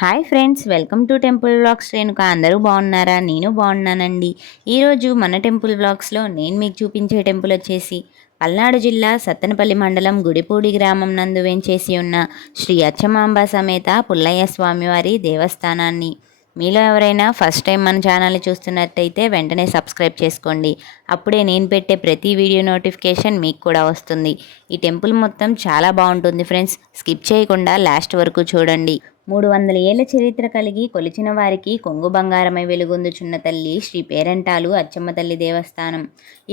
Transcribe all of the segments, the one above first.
Hi friends, welcome to temple vlogs. Renuka. అందరూ బాగున్నారా? నేను బాగున్నానండి. ఈరోజు మన టెంపుల్ వ్లాగ్స్లో నేను మీకు చూపించే టెంపుల్ వచ్చేసి పల్నాడు జిల్లా సత్తెనపల్లి మండలం గుడిపూడి గ్రామం నందు వేంచేసి ఉన్న శ్రీ అచ్చమాంబ సమేత పుల్లయ్య స్వామివారి దేవస్థానాన్ని. మీలో ఎవరైనా ఫస్ట్ టైం మన ఛానల్ని చూస్తున్నట్టయితే వెంటనే సబ్స్క్రైబ్ చేసుకోండి. అప్పుడే నేను పెట్టే ప్రతి వీడియో నోటిఫికేషన్ మీకు కూడా వస్తుంది. ఈ టెంపుల్ మొత్తం చాలా బాగుంటుంది ఫ్రెండ్స్, స్కిప్ చేయకుండా లాస్ట్ వరకు చూడండి. 300 ఏళ్ల చరిత్ర కలిగి కొలిచిన వారికి కొంగు బంగారమై వెలుగొందుచున్న తల్లి శ్రీ పేరంటాలు అచ్చమ్మ తల్లి దేవస్థానం.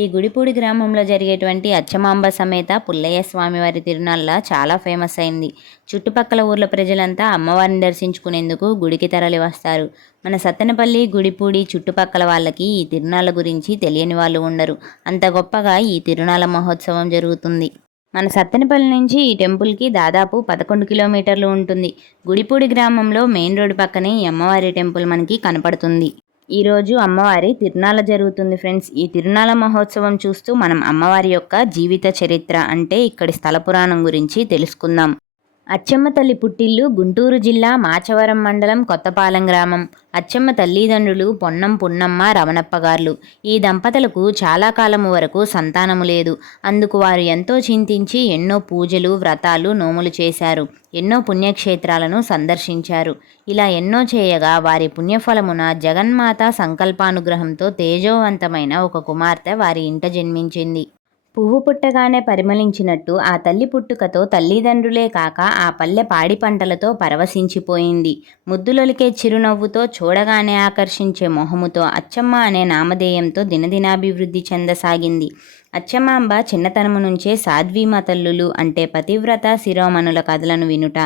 ఈ గుడిపూడి గ్రామంలో జరిగేటువంటి అచ్చమాంబ సమేత పుల్లయ్య స్వామివారి తిరునాళ్ళ చాలా ఫేమస్ అయింది. చుట్టుపక్కల ఊర్ల ప్రజలంతా అమ్మవారిని దర్శించుకునేందుకు గుడికి తరలి వస్తారు. మన సత్తెనపల్లి, గుడిపూడి చుట్టుపక్కల వాళ్ళకి ఈ తిరునాళ్ళ గురించి తెలియని వాళ్ళు ఉండరు. అంత గొప్పగా ఈ తిరునాళ్ళ మహోత్సవం జరుగుతుంది. మన సత్తెనపల్లి నుంచి ఈ టెంపుల్కి దాదాపు 11 కిలోమీటర్లు ఉంటుంది. గుడిపూడి గ్రామంలో మెయిన్ రోడ్డు పక్కనే ఈ అమ్మవారి టెంపుల్ మనకి కనపడుతుంది. ఈరోజు అమ్మవారి తిరునాళ్ళ జరుగుతుంది ఫ్రెండ్స్. ఈ తిరునాళ్ళ మహోత్సవం చూస్తూ మనం అమ్మవారి యొక్క జీవిత చరిత్ర అంటే ఇక్కడి స్థల పురాణం గురించి తెలుసుకుందాం. అచ్చమ్మ తల్లి పుట్టిల్లు గుంటూరు జిల్లా మాచవరం మండలం కొత్తపాలెం గ్రామం. అచ్చమ్మ తల్లిదండ్రులు పొన్నం పున్నమ్మ రమణప్ప గార్లు. ఈ దంపతులకు చాలా కాలము వరకు సంతానము లేదు. అందుకు వారు ఎంతో చింతించి ఎన్నో పూజలు, వ్రతాలు, నోములు చేశారు. ఎన్నో పుణ్యక్షేత్రాలను సందర్శించారు. ఇలా ఎన్నో చేయగా వారి పుణ్యఫలమున జగన్మాత సంకల్పానుగ్రహంతో తేజోవంతమైన ఒక కుమార్తె వారి ఇంట జన్మించింది. పువ్వు పుట్టగానే పరిమళించినట్టు ఆ తల్లి పుట్టుకతో తల్లిదండ్రులే కాక ఆ పల్లె పాడి పంటలతో పరవశించిపోయింది. ముద్దులొలికే చిరునవ్వుతో, చూడగానే ఆకర్షించే మొహముతో అచ్చమ్మ అనే నామధేయంతో దినదినాభివృద్ధి చెందసాగింది. అచ్చమాంబ చిన్నతనము నుంచే సాధ్వీమ తల్లులు అంటే పతివ్రత శిరోమణుల కథలను వినుట,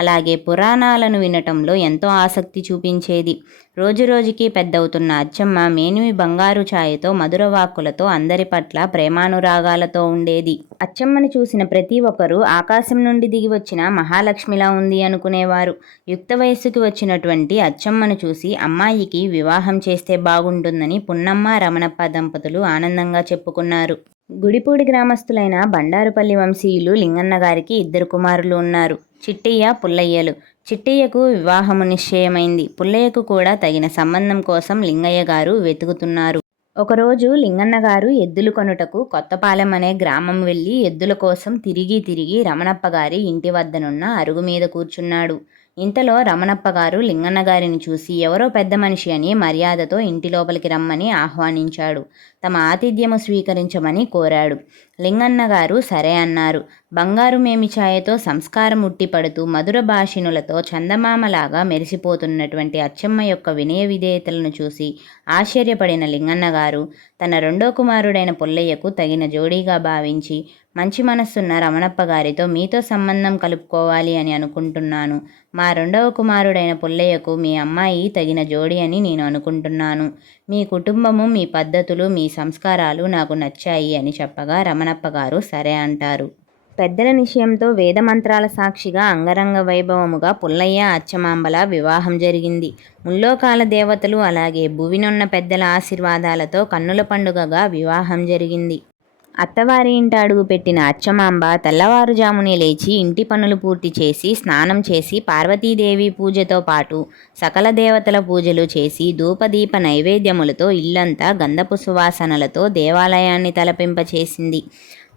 అలాగే పురాణాలను వినటంలో ఎంతో ఆసక్తి చూపించేది. రోజురోజుకి పెద్దవుతున్న అచ్చమ్మ మేనిమి బంగారు ఛాయతో, మధుర వాక్కులతో అందరి పట్ల ప్రేమానురాగాలతో ఉండేది. అచ్చమ్మని చూసిన ప్రతి ఒక్కరూ ఆకాశం నుండి దిగి వచ్చిన మహాలక్ష్మిలా ఉంది అనుకునేవారు. యుక్త వయస్సుకి వచ్చినటువంటి అచ్చమ్మను చూసి అమ్మాయికి వివాహం చేస్తే బాగుంటుందని పున్నమ్మ రమణప్ప దంపతులు ఆనందంగా చెప్పుకున్నారు. గుడిపూడి గ్రామస్తులైన బండారుపల్లి వంశీయులు లింగన్న గారికి 2 కుమారులు ఉన్నారు, చిట్టయ్య, పుల్లయ్యలు. చిట్టయ్యకు వివాహము నిశ్చయమైంది. పుల్లయ్యకు కూడా తగిన సంబంధం కోసం లింగయ్య గారు వెతుకుతున్నారు. ఒకరోజు లింగన్న గారు ఎద్దులు కొనుటకు కొత్తపాలెం అనే గ్రామం వెళ్ళి ఎద్దుల కోసం తిరిగి తిరిగి రమణప్ప గారి ఇంటి వద్దనున్న అరుగు మీద కూర్చున్నాడు. ఇంతలో రమణప్ప గారు లింగన్న గారిని చూసి ఎవరో పెద్ద మనిషి అని మర్యాదతో ఇంటి లోపలికి రమ్మని ఆహ్వానించాడు. తమ ఆతిథ్యము స్వీకరించమని కోరాడు. లింగన్న గారు సరే అన్నారు. బంగారు మేమి ఛాయతో సంస్కారం ఉట్టిపడుతూ మధుర భాషిణులతో చందమామలాగా మెరిసిపోతున్నటువంటి అచ్చమ్మ యొక్క వినయ విధేయతలను చూసి ఆశ్చర్యపడిన లింగన్న గారు తన 2వ కుమారుడైన పుల్లయ్యకు తగిన జోడీగా భావించి, మంచి మనస్సున్న రమణప్ప గారితో మీతో సంబంధం కలుపుకోవాలి అని అనుకుంటున్నాను. మా 2వ కుమారుడైన పుల్లయ్యకు మీ అమ్మాయి తగిన జోడి అని నేను అనుకుంటున్నాను. మీ కుటుంబము, మీ పద్ధతులు, మీ సంస్కారాలు నాకు నచ్చాయి అని చెప్పగా రమణప్ప గారు సరే అంటారు. పెద్దల నిశ్చయంతో వేదమంత్రాల సాక్షిగా అంగరంగ వైభవముగా పుల్లయ్య అచ్చమాంబల వివాహం జరిగింది. ముల్లోకాల దేవతలు అలాగే భువినున్న పెద్దల ఆశీర్వాదాలతో కన్నుల పండుగగా వివాహం జరిగింది. అత్తవారి ఇంట అడుగు పెట్టిన అచ్చమాంబ తెల్లవారుజామునే లేచి ఇంటి పనులు పూర్తి చేసి స్నానం చేసి పార్వతీదేవి పూజతో పాటు సకల దేవతల పూజలు చేసి ధూపదీప నైవేద్యములతో ఇల్లంతా గంధపు సువాసనలతో దేవాలయాన్ని తలపింపచేసింది.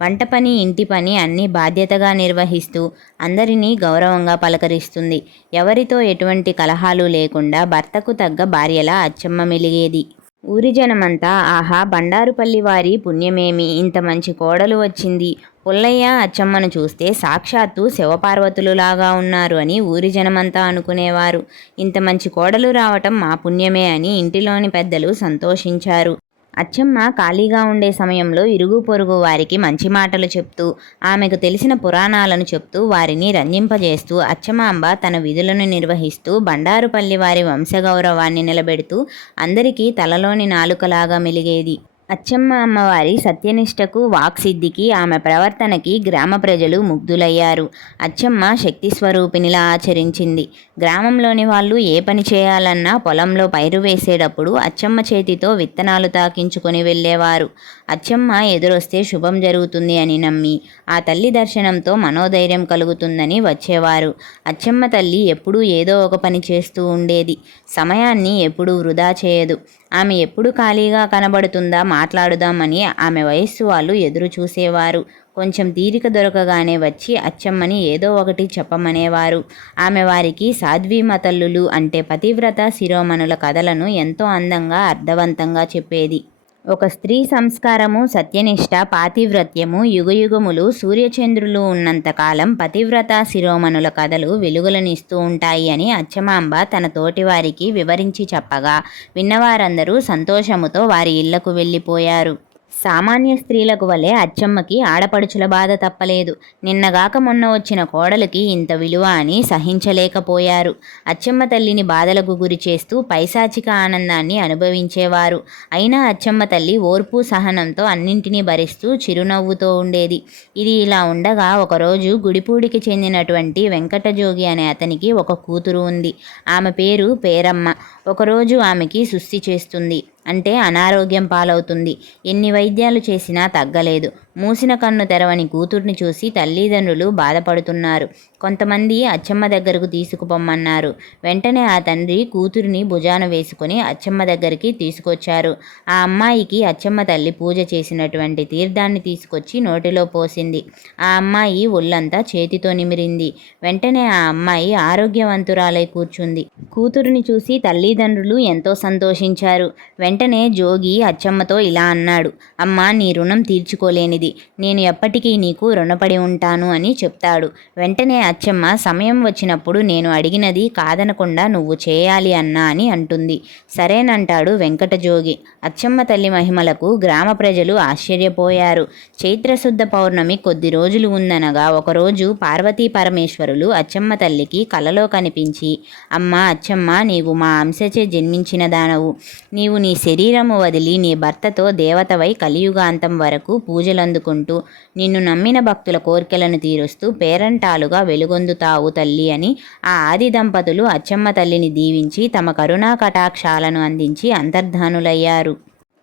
వంట పని, ఇంటి పని అన్నీ బాధ్యతగా నిర్వహిస్తూ అందరినీ గౌరవంగా పలకరిస్తుంది. ఎవరితో ఎటువంటి కలహాలు లేకుండా భర్తకు తగ్గ భార్యలా అచ్చమ్మ మెలిగేది. ఊరి జనమంతా ఆహా, బండారుపల్లి వారి పుణ్యమేమి, ఇంత మంచి కోడలు వచ్చింది. పుల్లయ్య అచ్చమ్మను చూస్తే సాక్షాత్తు శివపార్వతులులాగా ఉన్నారు అని ఊరి జనమంతా అనుకునేవారు. ఇంత మంచి కోడలు రావటం మా పుణ్యమే అని ఇంటిలోని పెద్దలు సంతోషించారు. అచ్చమ్మ ఖాళీగా ఉండే సమయంలో ఇరుగు పొరుగు వారికి మంచి మాటలు చెప్తూ, ఆమెకు తెలిసిన పురాణాలను చెప్తూ వారిని రంజింపజేస్తూ అచ్చమాంబ తన విధులను నిర్వహిస్తూ బండారుపల్లి వారి వంశగౌరవాన్ని నిలబెడుతూ అందరికీ తలలోని నాలుకలాగా మెలిగేది. అచ్చమ్మ అమ్మవారి సత్యనిష్టకు, వాక్సిద్ధికి, ఆమె ప్రవర్తనకి గ్రామ ప్రజలు ముగ్ధులయ్యారు. అచ్చమ్మ శక్తి స్వరూపిణిలా ఆచరించింది. గ్రామంలోని వాళ్ళు ఏ పని చేయాలన్నా పొలంలో పైరు వేసేటప్పుడు అచ్చమ్మ చేతితో విత్తనాలు తాకించుకొని వెళ్ళేవారు. అచ్చమ్మ ఎదురొస్తే శుభం జరుగుతుంది అని నమ్మి, ఆ తల్లి దర్శనంతో మనోధైర్యం కలుగుతుందని వచ్చేవారు. అచ్చమ్మ తల్లి ఎప్పుడూ ఏదో ఒక పని చేస్తూ ఉండేది. సమయాన్ని ఎప్పుడూ వృధా చేయదు. ఆమె ఎప్పుడు ఖాళీగా కనబడుతుందా మాట్లాడుదామని ఆమె వయస్సు వాళ్ళు ఎదురు చూసేవారు. కొంచెం తీరిక దొరకగానే వచ్చి అచ్చమ్మని ఏదో ఒకటి చెప్పమనేవారు. ఆమె వారికి సాధ్వీమతల్లులు అంటే పతివ్రత శిరోమణుల కథలను ఎంతో అందంగా అర్థవంతంగా చెప్పేది. ఒక స్త్రీ సంస్కారము, సత్యనిష్ట, పాతివ్రత్యము యుగయుగములు సూర్యచంద్రులు ఉన్నంతకాలం పతివ్రత శిరోమణుల కథలు వెలుగులనిస్తూ ఉంటాయి అని అచ్చమాంబ తన తోటివారికి వివరించి చెప్పగా విన్నవారందరూ సంతోషముతో వారి ఇళ్లకు వెళ్ళిపోయారు. సామాన్య స్త్రీలకు వలె అచ్చమ్మకి ఆడపడుచుల బాధ తప్పలేదు. నిన్నగాక మొన్న వచ్చిన కోడలికి ఇంత విలువ అని సహించలేకపోయారు. అచ్చమ్మ తల్లిని బాధలకు గురి చేస్తూ పైశాచిక ఆనందాన్ని అనుభవించేవారు. అయినా అచ్చమ్మ తల్లి ఓర్పు సహనంతో అన్నింటినీ భరిస్తూ చిరునవ్వుతో ఉండేది. ఇది ఇలా ఉండగా ఒకరోజు గుడిపూడికి చెందినటువంటి వెంకటజోగి అనే అతనికి ఒక కూతురు ఉంది. ఆమె పేరు పేరమ్మ. ఒకరోజు ఆమెకి సుస్థి చేస్తుంది, అంటే అనారోగ్యం పాలవుతుంది. ఎన్ని వైద్యాలు చేసినా తగ్గలేదు. మూసిన కన్ను తెరవని కూతుర్ని చూసి తల్లిదండ్రులు బాధపడుతున్నారు. కొంతమంది అచ్చమ్మ దగ్గరకు తీసుకుపోమ్మన్నారు. వెంటనే ఆ తండ్రి కూతురిని భుజాన వేసుకొని అచ్చమ్మ దగ్గరికి తీసుకొచ్చారు. ఆ అమ్మాయికి అచ్చమ్మ తల్లి పూజ చేసినటువంటి తీర్థాన్ని తీసుకొచ్చి నోటిలో పోసింది. ఆ అమ్మాయి ఒళ్ళంతా చేతితో నిమిరింది. వెంటనే ఆ అమ్మాయి ఆరోగ్యవంతురాలై కూర్చుంది. కూతురిని చూసి తల్లిదండ్రులు ఎంతో సంతోషించారు. వెంటనే జోగి అచ్చమ్మతో ఇలా అన్నాడు, అమ్మా, నీ రుణం తీర్చుకోలేనిది. నేను ఎప్పటికీ నీకు రుణపడి ఉంటాను అని చెప్తాడు. వెంటనే అచ్చమ్మ సమయం వచ్చినప్పుడు నేను అడిగినది కాదనకుండా నువ్వు చేయాలి అన్నా అని అంటుంది. సరేనంటాడు వెంకటజోగి. అచ్చమ్మ తల్లి మహిమలకు గ్రామ ప్రజలు ఆశ్చర్యపోయారు. చైత్రశుద్ధ పౌర్ణమి కొద్ది రోజులు ఉందనగా ఒకరోజు పార్వతీ పరమేశ్వరులు అచ్చమ్మ తల్లికి కలలో కనిపించి, అమ్మా అచ్చమ్మ, నీవు మా అంశచే జన్మించిన దానవు. నీవు నీ శరీరము వదిలి నీ భర్తతో దేవతవై కలియుగాంతం వరకు పూజలందుకుంటూ నిన్ను నమ్మిన భక్తుల కోర్కెలను తీరుస్తూ పేరంటాలుగా వెలుగొందుతావు తల్లి అని ఆ ఆది దంపతులు అచ్చమ్మ తల్లిని దీవించి తమ కరుణా కటాక్షాలను అందించి అంతర్ధానులయ్యారు.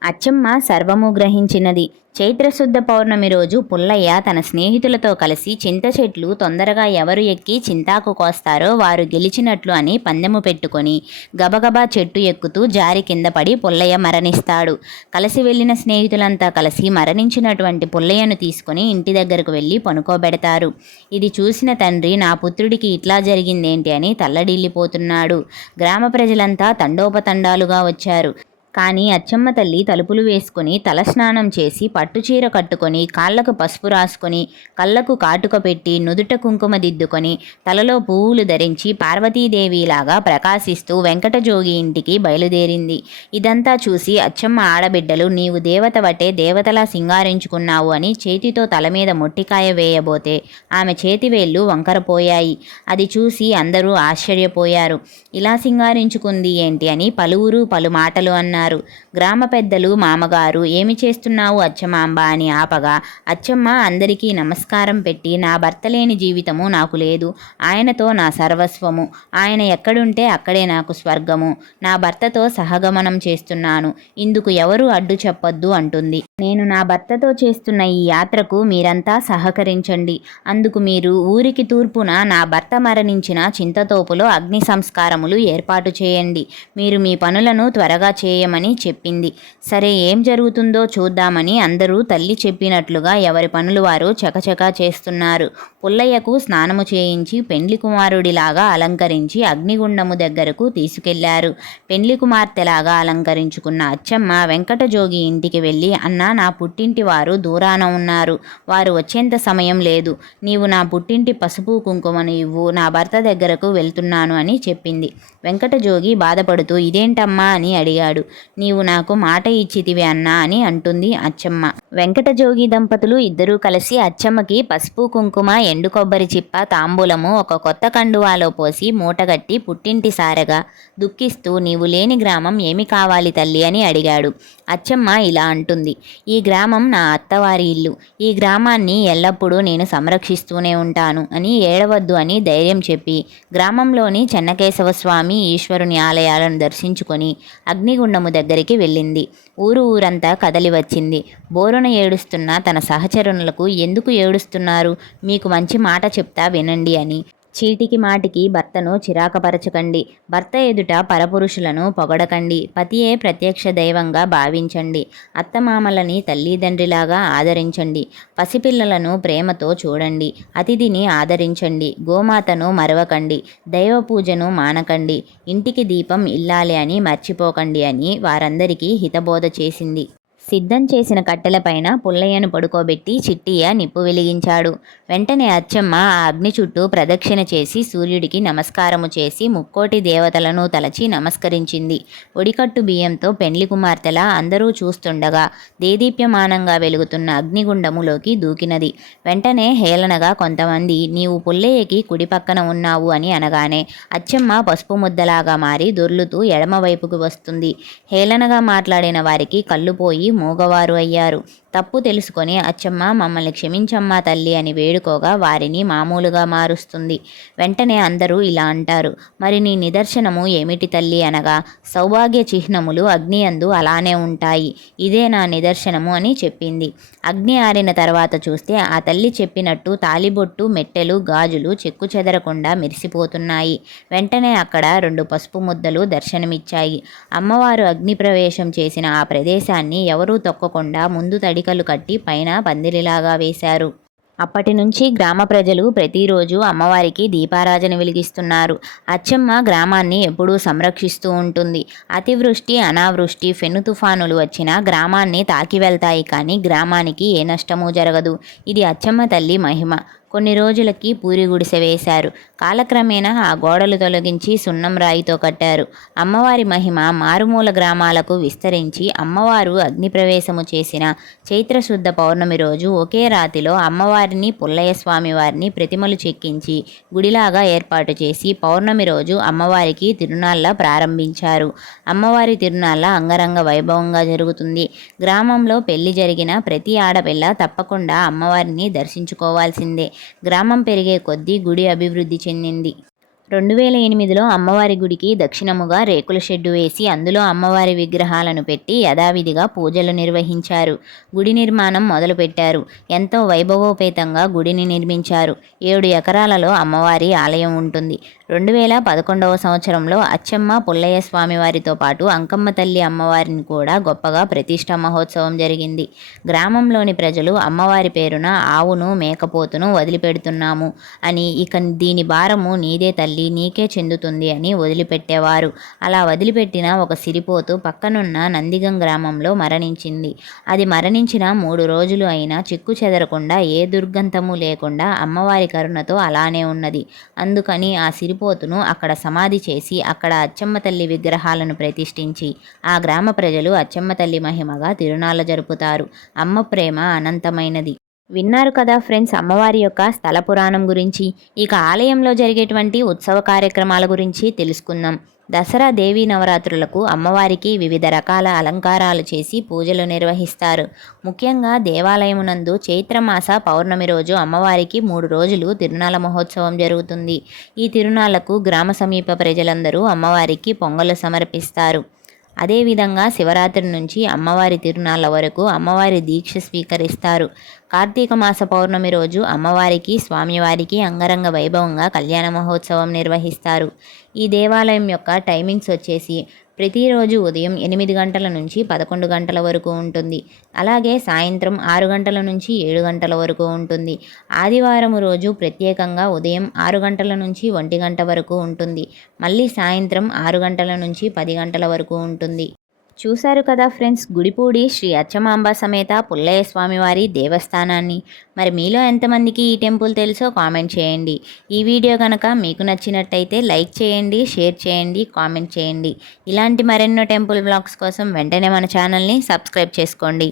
అచ్చమ్మ సర్వము గ్రహించినది. చైత్రశుద్ధ పౌర్ణమి రోజు పుల్లయ్య తన స్నేహితులతో కలిసి చింత చెట్లు తొందరగా ఎవరు ఎక్కి చింతాకు కోస్తారో వారు గెలిచినట్లు అని పందెము పెట్టుకొని గబగబా చెట్టు ఎక్కుతూ జారి కింద పడి పుల్లయ్య మరణిస్తాడు. కలిసి వెళ్ళిన స్నేహితులంతా కలిసి మరణించినటువంటి పుల్లయ్యను తీసుకొని ఇంటి దగ్గరకు వెళ్ళి పనుకోబెడతారు. ఇది చూసిన తండ్రి నా పుత్రుడికి ఇట్లా జరిగిందేంటి అని తల్లడిల్లిపోతున్నాడు. గ్రామ ప్రజలంతా తండోపతండాలుగా వచ్చారు. కానీ అచ్చమ్మ తల్లి తలుపులు వేసుకొని తలస్నానం చేసి పట్టుచీర కట్టుకొని కాళ్లకు పసుపు రాసుకొని కళ్ళకు కాటుక పెట్టి నుదుట కుంకుమ దిద్దుకొని తలలో పువ్వులు ధరించి పార్వతీదేవిలాగా ప్రకాశిస్తూ వెంకటజోగి ఇంటికి బయలుదేరింది. ఇదంతా చూసి అచ్చమ్మ ఆడబిడ్డలు నీవు దేవతవటే దేవతలా సింగారించుకున్నావు అని చేతితో తల మీద మొట్టికాయ వేయబోతే ఆమె చేతివేళ్లు వంకరపోయాయి. అది చూసి అందరూ ఆశ్చర్యపోయారు. ఇలా సింగారించుకుంది ఏంటి అని పలువురు పలు మాటలు అన్నారు. గ్రామ పెద్దలు మామగారు ఏమి చేస్తున్నావు అచ్చమాంబ అని ఆపగా అచ్చమ్మ అందరికీ నమస్కారం పెట్టి నా భర్త లేని జీవితము నాకు లేదు. ఆయనతో నా సర్వస్వము. ఆయన ఎక్కడుంటే అక్కడే నాకు స్వర్గము. నా భర్తతో సహగమనం చేస్తున్నాను. ఇందుకు ఎవరు అడ్డు చెప్పొద్దు అంటుంది. నేను నా భర్తతో చేస్తున్న ఈ యాత్రకు మీరంతా సహకరించండి. అందుకు మీరు ఊరికి తూర్పున నా భర్త మరణించిన చింతతోపులో అగ్ని సంస్కారములు ఏర్పాటు చేయండి. మీరు మీ పనులను త్వరగా చేయమని చెప్పింది. సరే, ఏం జరుగుతుందో చూద్దామని అందరూ తల్లి చెప్పినట్లుగా ఎవరి పనులు వారు చకచకా చేస్తున్నారు. పుల్లయ్యకు స్నానము చేయించి పెండ్లి కుమారుడిలాగా అలంకరించి అగ్నిగుండము దగ్గరకు తీసుకెళ్లారు. పెండ్లి కుమార్తెలాగా అలంకరించుకున్న అచ్చమ్మ వెంకటజోగి ఇంటికి వెళ్ళి, అన్నా, నా పుట్టింటి వారు దూరాన ఉన్నారు. వారు వచ్చేంత సమయం లేదు. నీవు నా పుట్టింటి పసుపు కుంకుమను ఇవ్వు, నా భర్త దగ్గరకు వెళ్తున్నాను అని చెప్పింది. వెంకటజోగి బాధపడుతూ ఇదేంటమ్మా అని అడిగాడు. నీవు నాకు మాట ఇచ్చితివి అన్నా అని అంటుంది అచ్చమ్మ. వెంకటజోగి దంపతులు ఇద్దరూ కలిసి అచ్చమ్మకి పసుపు కుంకుమ ఎండు కొబ్బరి చిప్ప తాంబూలము ఒక కొత్త కండువాలో పోసి మూటగట్టి పుట్టింటి సారగా దుఃఖిస్తూ నీవు లేని గ్రామం ఏమి కావాలి తల్లి అని అడిగాడు. అచ్చమ్మ ఇలా అంటుంది, ఈ గ్రామం నా అత్తవారి ఇల్లు, ఈ గ్రామాన్ని ఎల్లప్పుడూ నేను సంరక్షిస్తూనే ఉంటాను అని ఏడవద్దు అని ధైర్యం చెప్పి గ్రామంలోని చెన్నకేశవ స్వామి ఈశ్వరుని ఆలయాలను దర్శించుకొని అగ్నిగుండము దగ్గరికి వెళ్ళింది. ఊరంతా కదలి వచ్చింది. బోరున ఏడుస్తున్న తన సహచరులకు ఎందుకు ఏడుస్తున్నారు, మీకు మంచి మాట చెప్తా వినండి అని చీటికి మాటికి భర్తను చిరాకపరచకండి, భర్త ఎదుట పరపురుషులను పొగడకండి, పతియే ప్రత్యక్ష దైవంగా భావించండి, అత్తమామలని తల్లిదండ్రిలాగా ఆదరించండి, పసిపిల్లలను ప్రేమతో చూడండి, అతిథిని ఆదరించండి, గోమాతను మరవకండి, దైవ పూజను మానకండి, ఇంటికి దీపం ఇల్లాలి అని మర్చిపోకండి అని వారందరికీ హితబోధ చేసింది. సిద్ధం చేసిన కట్టెలపైన పుల్లయ్యను పడుకోబెట్టి చిట్టియ్య నిప్పు వెలిగించాడు. వెంటనే అచ్చమ్మ ఆ అగ్ని చుట్టూ ప్రదక్షిణ చేసి సూర్యుడికి నమస్కారము చేసి ముక్కోటి దేవతలను తలచి నమస్కరించింది. ఒడికట్టు బియ్యంతో పెండ్లి కుమార్తెలా అందరూ చూస్తుండగా దేదీప్యమానంగా వెలుగుతున్న అగ్నిగుండములోకి దూకినది. వెంటనే హేళనగా కొంతమంది నీవు పుల్లయ్యకి కుడి పక్కన ఉన్నావు అని అనగానే అచ్చమ్మ పసుపు ముద్దలాగా మారి దొర్లుతూ ఎడమవైపుకు వస్తుంది. హేళనగా మాట్లాడిన వారికి కళ్ళు పోయి మూగవారు అయ్యారు. తప్పు తెలుసుకొని అచ్చమ్మ మమ్మల్ని క్షమించమ్మా తల్లి అని వేడుకోగా వారిని మామూలుగా మారుస్తుంది. వెంటనే అందరూ ఇలా అంటారు, మరి నీ నిదర్శనము ఏమిటి తల్లి అనగా సౌభాగ్య చిహ్నములు అగ్నియందు అలానే ఉంటాయి, ఇదే నా నిదర్శనము అని చెప్పింది. అగ్ని ఆరిన తర్వాత చూస్తే ఆ తల్లి చెప్పినట్టు తాలిబొట్టు మెట్టెలు గాజులు చెక్కు చెదరకుండా మెరిసిపోతున్నాయి. వెంటనే అక్కడ 2 పసుపు ముద్దలు దర్శనమిచ్చాయి. అమ్మవారు అగ్ని ప్రవేశం చేసిన ఆ ప్రదేశాన్ని ఎవరూ తొక్కకుండా ముందు తడికలు కట్టి పైన పందిరిలాగా వేశారు. అప్పటి నుంచి గ్రామ ప్రజలు ప్రతిరోజు అమ్మవారికి దీపారాజన వెలిగిస్తున్నారు. అచ్చమ్మ గ్రామాన్ని ఎప్పుడూ సంరక్షిస్తూ ఉంటుంది. అతివృష్టి అనావృష్టి ఫెను తుఫానులు వచ్చినా గ్రామాన్ని తాకి వెళ్తాయి, కానీ గ్రామానికి ఏ నష్టమూ జరగదు. ఇది అచ్చమ్మ తల్లి మహిమ. కొన్ని రోజులకి పూరి గుడిసె వేశారు. కాలక్రమేణా ఆ గోడలు తొలగించి సున్నం రాయితో కట్టారు. అమ్మవారి మహిమ మారుమూల గ్రామాలకు విస్తరించి అమ్మవారు అగ్నిప్రవేశము చేసిన చైత్రశుద్ధ పౌర్ణమి రోజు ఒకే రాతిలో అమ్మవారిని పుల్లయ్య స్వామి వారిని ప్రతిమలు చెక్కించి గుడిలాగా ఏర్పాటు చేసి పౌర్ణమి రోజు అమ్మవారికి తిరునాళ్ళ ప్రారంభించారు. అమ్మవారి తిరునాళ్ళ అంగరంగ వైభవంగా జరుగుతుంది. గ్రామంలో పెళ్లి జరిగిన ప్రతి ఆడపిల్ల తప్పకుండా అమ్మవారిని దర్శించుకోవాల్సిందే. గ్రామం పెరిగే కొద్దీ గుడి అభివృద్ధి చెందింది. 2008లో అమ్మవారి గుడికి దక్షిణముగా రేకుల షెడ్డు వేసి అందులో అమ్మవారి విగ్రహాలను పెట్టి యథావిధిగా పూజలు నిర్వహించారు. గుడి నిర్మాణం మొదలుపెట్టారు. ఎంతో వైభవోపేతంగా గుడిని నిర్మించారు. 7 ఎకరాలలో అమ్మవారి ఆలయం ఉంటుంది. 2011వ సంవత్సరంలో అచ్చమ్మ పుల్లయ్య స్వామి వారితో పాటు అంకమ్మ తల్లి అమ్మవారిని కూడా గొప్పగా ప్రతిష్ఠా మహోత్సవం జరిగింది. గ్రామంలోని ప్రజలు అమ్మవారి పేరున ఆవును మేకపోతును వదిలిపెడుతున్నాము అని, ఇక దీని భారము నీదే తల్లి, నీకే చెందుతుంది అని వదిలిపెట్టేవారు. అలా వదిలిపెట్టిన ఒక సిరిపోతు పక్కనున్న నందిగం గ్రామంలో మరణించింది. అది మరణించిన 3 రోజులు అయినా చిక్కు చెదరకుండా ఏ దుర్గంధము లేకుండా అమ్మవారి కరుణతో అలానే ఉన్నది. అందుకని ఆ సిరిపోతును అక్కడ సమాధి చేసి అక్కడ అచ్చమ్మ తల్లి విగ్రహాలను ప్రతిష్ఠించి ఆ గ్రామ ప్రజలు అచ్చమ్మ తల్లి మహిమగా తిరునాళ్ళ జరుపుతారు. అమ్మ ప్రేమ అనంతమైనది. విన్నారు కదా ఫ్రెండ్స్ అమ్మవారి యొక్క స్థల పురాణం గురించి. ఇక ఆలయంలో జరిగేటువంటి ఉత్సవ కార్యక్రమాల గురించి తెలుసుకుందాం. దసరా దేవీ నవరాత్రులకు అమ్మవారికి వివిధ రకాల అలంకారాలు చేసి పూజలు నిర్వహిస్తారు. ముఖ్యంగా దేవాలయమునందు చైత్రమాస పౌర్ణమి రోజు అమ్మవారికి 3 రోజులు తిరునాళ్ళ మహోత్సవం జరుగుతుంది. ఈ తిరునాళ్లకు గ్రామ సమీప ప్రజలందరూ అమ్మవారికి పొంగలు సమర్పిస్తారు. అదేవిధంగా శివరాత్రి నుంచి అమ్మవారి తిరునాళ్ళ వరకు అమ్మవారి దీక్ష స్వీకరిస్తారు. కార్తీక మాస పౌర్ణమి రోజు అమ్మవారికి స్వామివారికి అంగరంగ వైభవంగా కళ్యాణ మహోత్సవం నిర్వహిస్తారు. ఈ దేవాలయం యొక్క టైమింగ్స్ వచ్చేసి ప్రతిరోజు ఉదయం 8 గంటల నుంచి 11 గంటల వరకు ఉంటుంది. అలాగే సాయంత్రం 6 గంటల నుంచి 7 గంటల వరకు ఉంటుంది. ఆదివారం రోజు ప్రత్యేకంగా ఉదయం 6 గంటల నుంచి 1 గంట వరకు ఉంటుంది. మళ్ళీ సాయంత్రం 6 గంటల నుంచి 10 గంటల వరకు ఉంటుంది. చూశారు కదా ఫ్రెండ్స్, గుడిపూడి శ్రీ అచ్చమాంబ సమేత పుల్లయ్య స్వామివారి దేవస్థానాన్ని. మరి మీలో ఎంతమందికి ఈ టెంపుల్ తెలుసో కామెంట్ చేయండి. ఈ వీడియో కనుక మీకు నచ్చినట్టయితే లైక్ చేయండి, షేర్ చేయండి, కామెంట్ చేయండి. ఇలాంటి మరెన్నో టెంపుల్ వ్లాగ్స్ కోసం వెంటనే మన ఛానల్ని సబ్స్క్రైబ్ చేసుకోండి.